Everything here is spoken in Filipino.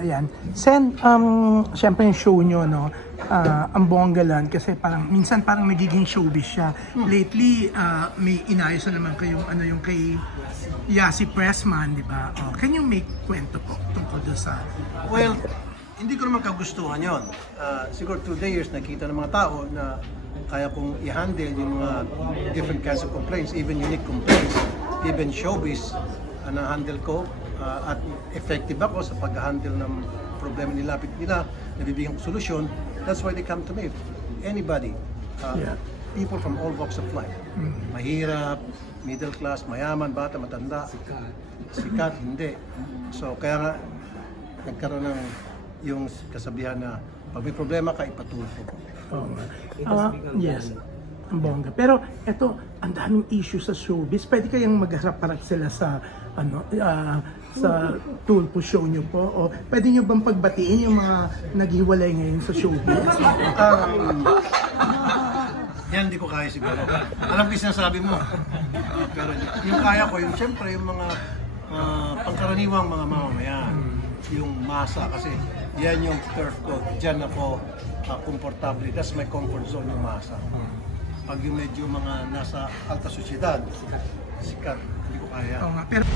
Ayan. Sen, syempre yung show nyo, no? Ang bonggalan kasi parang minsan parang nagiging showbiz siya. Lately, may inayos na naman kayong ano yung kay Yasi Pressman, di ba? Oh, can you make kwento po tungkol doon sa... Well, hindi ko naman kagustuhan yon. Siguro 2 years nakita ng mga tao na kaya kong i-handle yung mga different kinds of complaints, even unique complaints, even showbiz, na-handle ko at effective ako sa pag-handle ng problema nilapit nila, nabibigyan ko solusyon. That's why they come to me. Anybody, people from all walks of life, mahirap, middle class, mayaman, bata, matanda, sikat, hindi. So kaya nga nagkaroon ng yung kasabihan na pag may problema ka, ipatulfo. Yes, ang bongga. Pero eto, ang daming issue sa showbiz. Pwede kayang magharap-harap sila sa sa Tulfo show nyo po? O pwede nyo bang pagbatiin yung mga naghiwalay ngayon sa showbiz? Yan, hindi ko kaya siguro. Alam ko yung sinasabi mo. Pero yung kaya ko, yung siyempre, yung mga pangkaraniwang mga mamamayan. Yung masa kasi yan yung turf ko. Diyan ako komportable. That's my comfort zone, yung masa. Pag yung medyo mga nasa alta sosyedad, sikat, hindi ko kaya. Oo nga, pero...